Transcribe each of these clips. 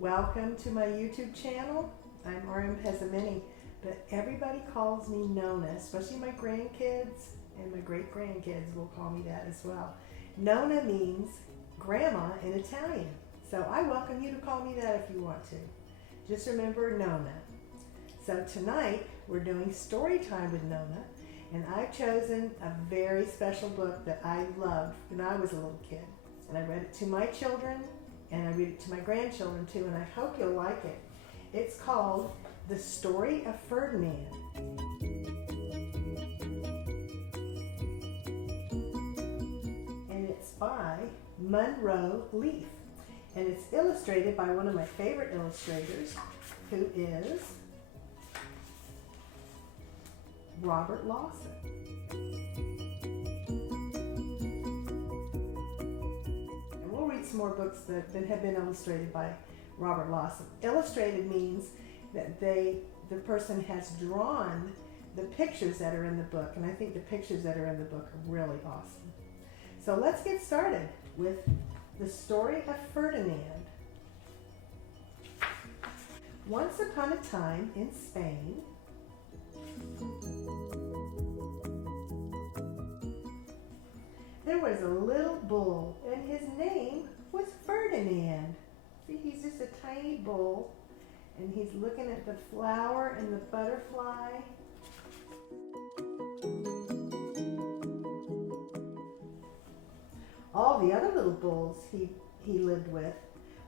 Welcome to my YouTube channel. I'm RM Pesamini, but everybody calls me Nonna, especially my grandkids and my great-grandkids will call me that as well. Nonna means grandma in Italian, so I welcome you to call me that if you want to. Just remember Nonna. So tonight we're doing story time with Nonna, and I've chosen a very special book that I loved when I was a little kid. And I read it to my children, and I read it to my grandchildren too, and I hope you'll like it. It's called The Story of Ferdinand. And it's by Monroe Leaf. And it's illustrated by one of my favorite illustrators, who is Robert Lawson. And we'll read some more books that have been illustrated by Robert Lawson. Illustrated means that the person has drawn the pictures that are in the book, and I think the pictures that are in the book are really awesome. So let's get started with The Story of Ferdinand. Once upon a time in Spain, there was a little bull, and his name was Ferdinand. See, he's just a tiny bull, and he's looking at the flower and the butterfly. All the other little bulls he lived with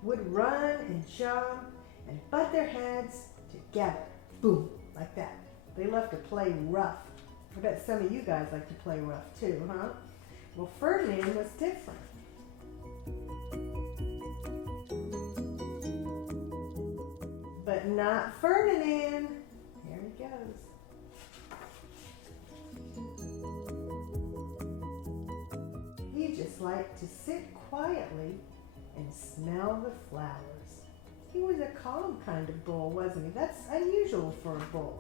would run and jump and butt their heads together. Boom, like that. They love to play rough. I bet some of you guys like to play rough too, huh? Well, Ferdinand was different. But not Ferdinand. Here he goes. He just liked to sit quietly and smell the flowers. He was a calm kind of bull, wasn't he? That's unusual for a bull.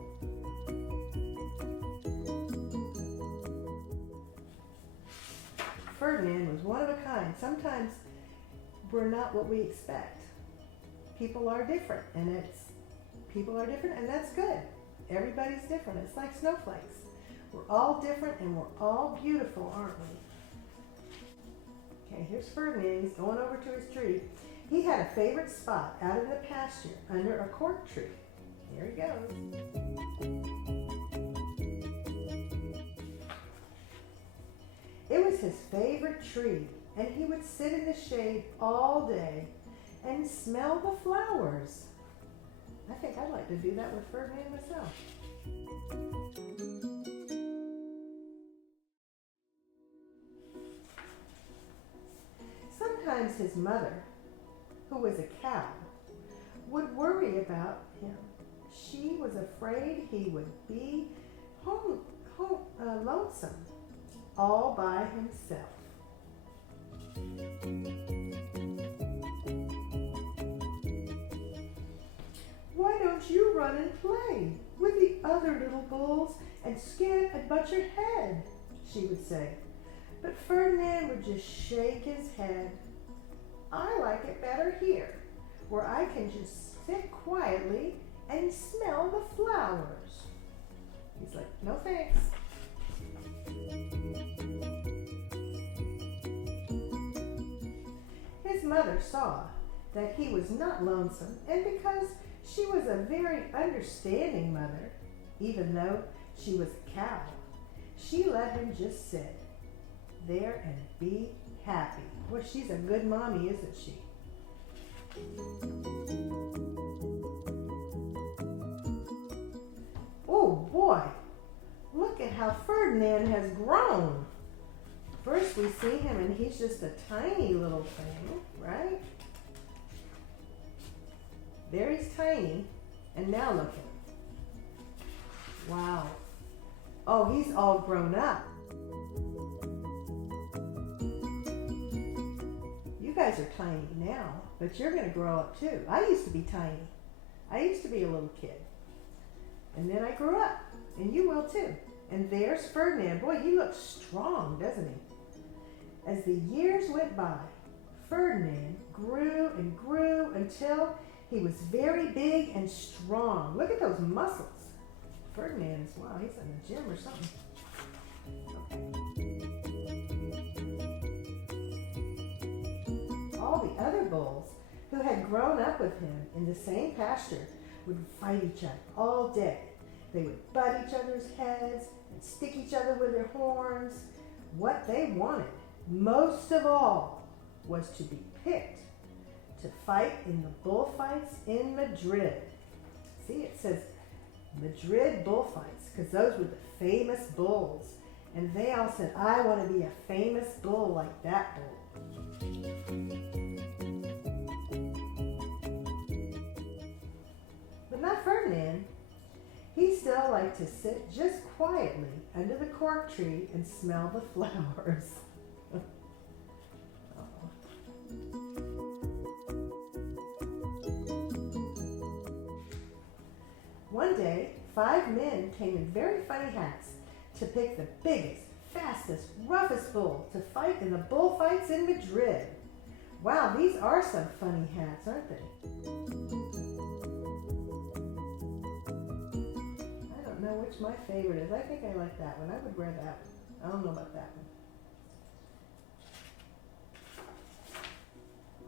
Ferdinand was one of a kind. Sometimes we're not what we expect. People are different, and that's good. Everybody's different. It's like snowflakes. We're all different, and we're all beautiful, aren't we? Okay, here's Ferdinand. He's going over to his tree. He had a favorite spot out in the pasture under a cork tree. Here he goes. It was his favorite tree, and he would sit in the shade all day and smell the flowers. I think I'd like to do that with Ferdinand myself. Sometimes his mother, who was a cow, would worry about him. She was afraid he would be lonesome all by himself. Why don't you run and play with the other little bulls and skip and butt your head? She would say. But Ferdinand would just shake his head. I like it better here, where I can just sit quietly and smell the flowers. He's like, no thanks. His mother saw that he was not lonesome, and because she was a very understanding mother, even though she was a cow, she let him just sit there and be happy. Well, she's a good mommy, isn't she? Oh boy, look at how Ferdinand has grown. First we see him and he's just a tiny little thing, right? There he's tiny, and now look at him. Wow. Oh, he's all grown up. You guys are tiny now, but you're going to grow up too. I used to be tiny. I used to be a little kid. And then I grew up, and you will too. And there's Ferdinand. Boy, he looks strong, doesn't he? As the years went by, Ferdinand grew and grew until He was very big and strong. Look at those muscles. Ferdinand's, wow, he's in the gym or something. Okay. All the other bulls who had grown up with him in the same pasture would fight each other all day. They would butt each other's heads and stick each other with their horns. What they wanted, most of all, was to be picked to fight in the bullfights in Madrid. See, it says Madrid bullfights because those were the famous bulls. And they all said, I want to be a famous bull like that bull. But not Ferdinand. He still liked to sit just quietly under the cork tree and smell the flowers. One day, 5 men came in very funny hats to pick the biggest, fastest, roughest bull to fight in the bullfights in Madrid. Wow, these are some funny hats, aren't they? I don't know which my favorite is. I think I like that one. I would wear that one. I don't know about that one.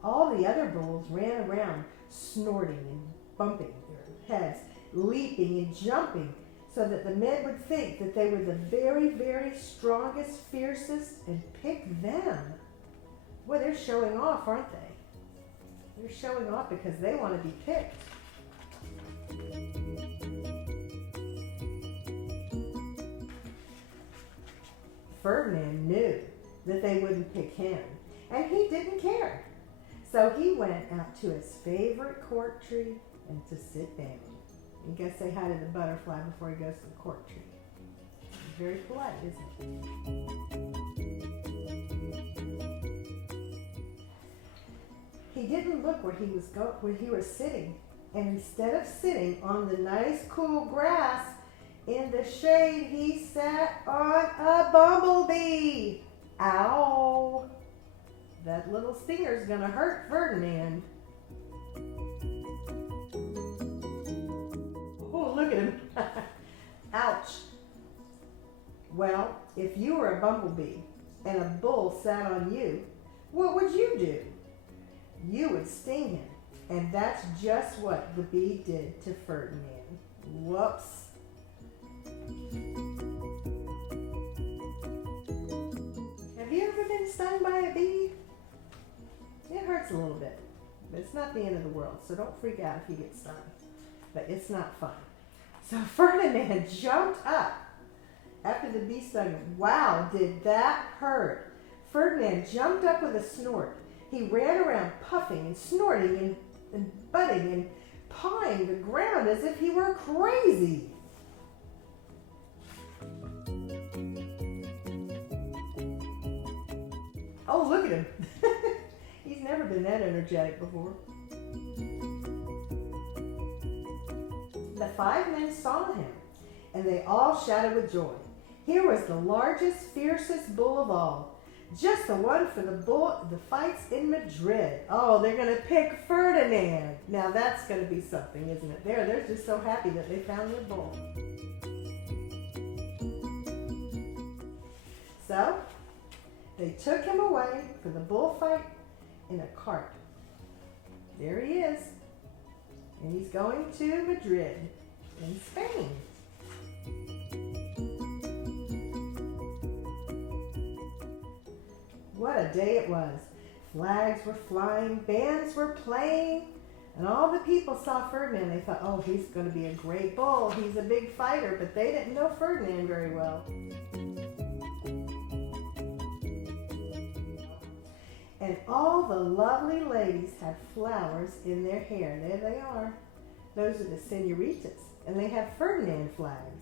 All the other bulls ran around, snorting and bumping their heads, leaping and jumping, so that the men would think that they were the very, very strongest, fiercest, and pick them. Well, they're showing off, aren't they? They're showing off because they want to be picked. Ferdinand knew that they wouldn't pick him, and he didn't care. So he went out to his favorite cork tree and to sit down. You gotta say hi to the butterfly before he goes to the cork tree. It's very polite, isn't it? He didn't look where he was sitting, and instead of sitting on the nice cool grass in the shade, he sat on a bumblebee. Ow! That little stinger's gonna hurt Ferdinand. Oh, look at him. Ouch. Well, if you were a bumblebee and a bull sat on you, what would you do? You would sting him. And that's just what the bee did to Ferdinand. Whoops. Have you ever been stung by a bee? It hurts a little bit, but it's not the end of the world, so don't freak out if you get stung. But it's not fun. So Ferdinand jumped up after the bee stung him. Wow, did that hurt? Ferdinand jumped up with a snort. He ran around puffing and snorting and butting and pawing the ground as if he were crazy. Oh, look at him. He's never been that energetic before. The 5 men saw him, and they all shouted with joy. Here was the largest, fiercest bull of all. Just the one for the fights in Madrid. Oh, they're going to pick Ferdinand. Now that's going to be something, isn't it? They're just so happy that they found their bull. So, they took him away for the bullfight in a cart. There he is. And he's going to Madrid in Spain. What a day it was. Flags were flying, bands were playing, and all the people saw Ferdinand. They thought, oh, he's going to be a great bull. He's a big fighter, but they didn't know Ferdinand very well. And all the lovely ladies had flowers in their hair. There they are. Those are the senoritas. And they have Ferdinand flags.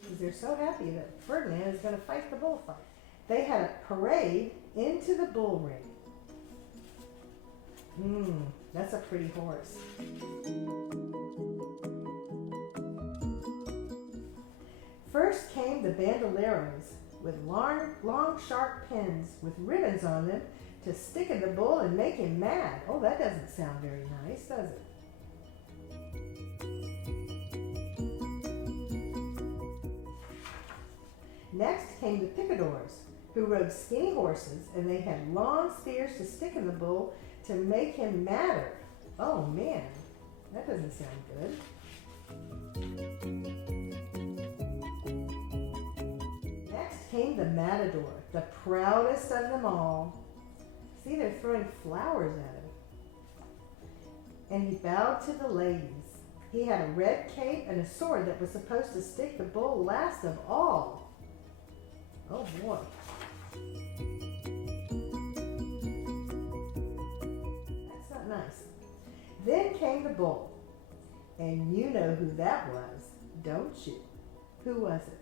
Because they're so happy that Ferdinand is going to fight the bullfight. They had a parade into the bull ring. That's a pretty horse. First came the bandoleros with long, sharp pins with ribbons on them to stick in the bull and make him mad. Oh, that doesn't sound very nice, does it? Next came the picadors, who rode skinny horses, and they had long spears to stick in the bull to make him madder. Oh man, that doesn't sound good. Next came the matador, the proudest of them all. See, they're throwing flowers at him. And he bowed to the ladies. He had a red cape and a sword that was supposed to stick the bull last of all. Oh boy. That's not nice. Then came the bull. And you know who that was, don't you? Who was it?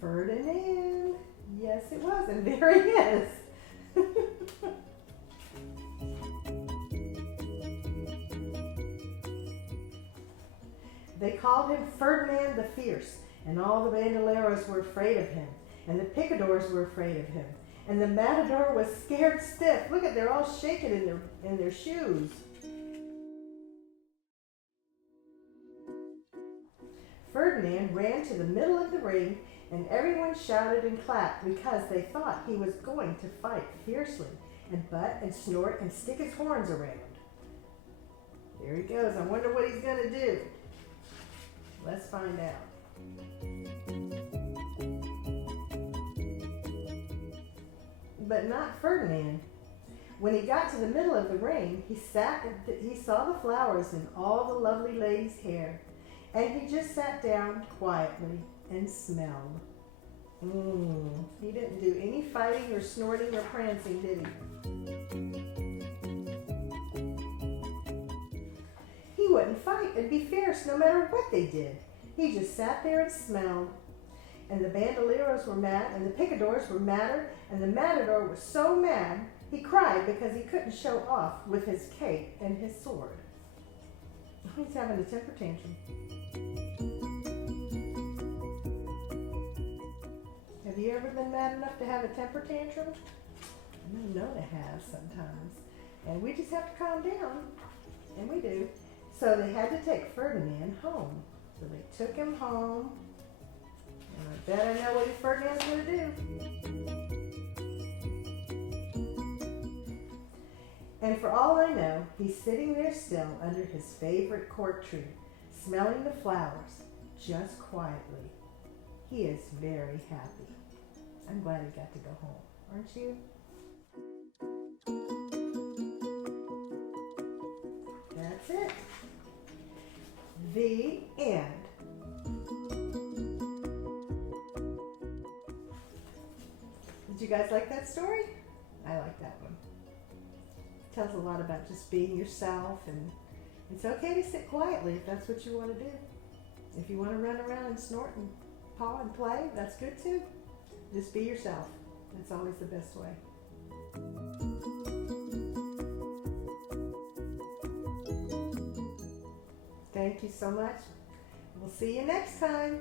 Ferdinand. Yes, it was, and there he is. They called him Ferdinand the Fierce, and all the bandoleros were afraid of him, and the picadors were afraid of him, and the matador was scared stiff. Look at, they're all shaking in their shoes. Ferdinand ran to the middle of the ring, and everyone shouted and clapped because they thought he was going to fight fiercely and butt and snort and stick his horns around. There he goes. I wonder what he's going to do. Let's find out. But not Ferdinand. When he got to the middle of the ring, he saw the flowers in all the lovely ladies' hair, and he just sat down quietly and smelled. He didn't do any fighting or snorting or prancing, did he? He wouldn't fight and be fierce no matter what they did. He just sat there and smelled. And the bandoleros were mad, and the picadors were madder, and the matador was so mad he cried because he couldn't show off with his cape and his sword. He's having a temper tantrum. Have you ever been mad enough to have a temper tantrum? I know Nonna has sometimes. And we just have to calm down. And we do. So they had to take Ferdinand home. So they took him home. And I bet I know what Ferdinand's going to do. And for all I know, he's sitting there still under his favorite cork tree, smelling the flowers, just quietly. He is very happy. I'm glad he got to go home, aren't you? That's it. The end. Did you guys like that story? I like that one. It tells a lot about just being yourself, and it's okay to sit quietly if that's what you want to do. If you want to run around and snort and paw and play, that's good too. Just be yourself. That's always the best way. Thank you so much. We'll see you next time.